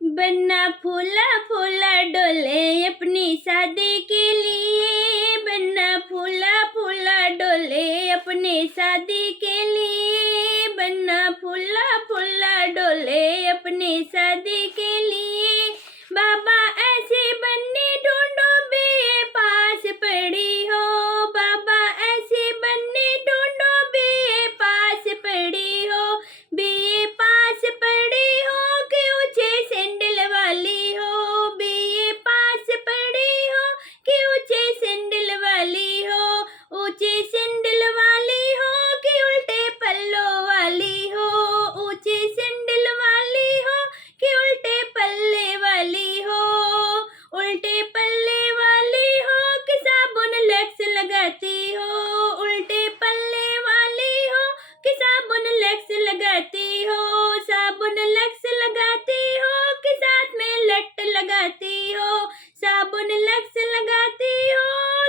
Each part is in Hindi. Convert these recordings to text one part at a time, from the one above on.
बन्ना फूला फूला डोले अपनी शादी के लिए। बन्ना फूला फूला डोले अपने शादी के लिए। बन्ना फूला फूला डोले अपने शादी के लिए। बाबा ऐसी बन्नी ढूंढो बीए पास पड़ी हो। बाबा ऐसी बन्नी ढूंढो बीए पास पड़ी हो। बीए पास पड़ी हो कि ऊंचे सैंडल वाली हो। बीए पास पड़ी हो कि ऊंचे सैंडल वाली हो। ऊंचे सैंडल वाली हो कि उल्टे पल्लों वाली हो। ऊंचे सैंडल वाली हो कि उल्टे पल्ले वाली हो। उल्टे पल्ले वाली हो कि साबुन लक्स लगाती हो। उल्टे पल्ले वाली हो कि साबुन लक्स लगाती हो। साबुन लक्स लगाती हो कि साथ में लट लगाती हो। साबुन लक्स लगाती हो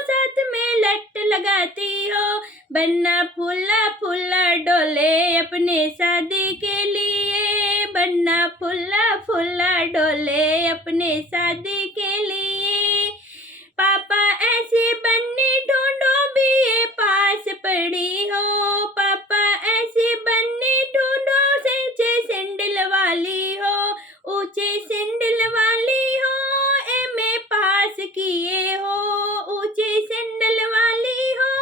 साथ में लट लगाती हो। बन्ना फूला फूला डोले अपने शादी के लिए। बन्ना फूला फूला डोले अपने शादी के लिए। पापा ऐसी बन्नी ढूंढो बीए पास पड़ी हो। पापा ऐसी बन्नी ढूंढो ऊंचे सैंडल वाली हो। ऊंचे सैंडल वाली हो एमए पास किए हो। ऊंचे सैंडल वाली हो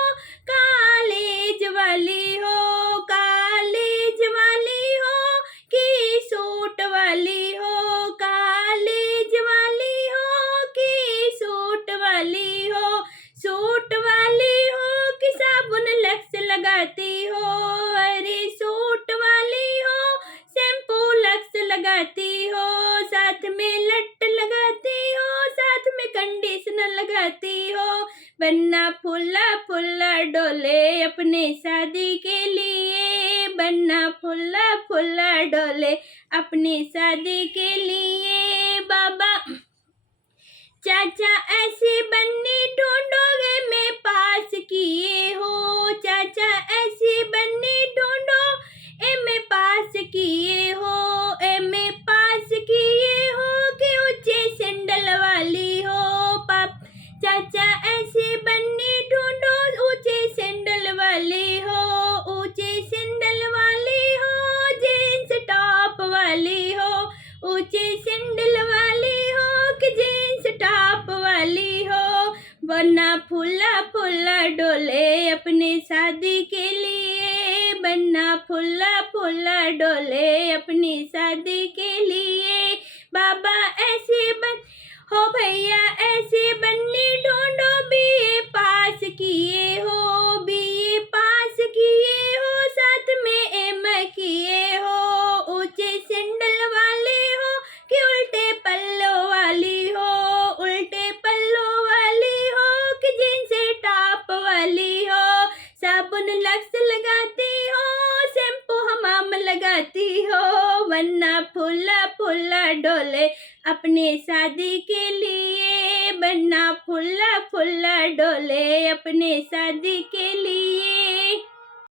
कॉलेज वाली हो। कॉलेज वाली हो कि सूट वाली हो। कॉलेज वाली हो कि सूट वाली हो। सूट वाली हो कि साबुन लक्स लगाती हो। अरे सूट वाली हो शैम्पू लक्स लगाती हो। साथ में लट लगाती हो साथ में कंडीशनर लगाती हो। बन्ना फूला फूला डोले अपने शादी के लिए। बन्ना फूला फूला डोले अपनी शादी के लिए। बाबा चाचा ऐसी बन्नी ढूंढोगे मैं पास किए हो। चाचा ऐसी बन्नी ढूंढो एमए पास किए हो। एमए पास किए हो कि ऊंचे सैंडल वाली हो। पाप चाचा ऐसी बन्नी ढूंढो ऊंचे सैंडल वाली हो। ऊंचे सैंडल वाली हो जींस टॉप वाली हो। ऊंचे सैंडल वाली हो कि जींस टॉप वाली हो। बन्ना फूला फूला डोले अपने शादी के लिए। बन्ना फूला फूला डोले अपनी शादी के लिए। बाबा ऐसी बन हो भैया ऐसी बन्नी ढूंढो बीए पास किए हो। बीए पास किए हो साथ में एम किए हो। ऊंचे सैंडल वाले हो कि उल्टे पल्लों वाली हो। उल्टे पल्लों वाली हो कि जींस टॉप वाली हो। साबुन लक्स लगाती हो शैम्पू हमाम लगाती हो। बन्ना फूला फूला डोले अपने शादी के लिए। बन्ना फूला फूला डोले अपने शादी के लिए।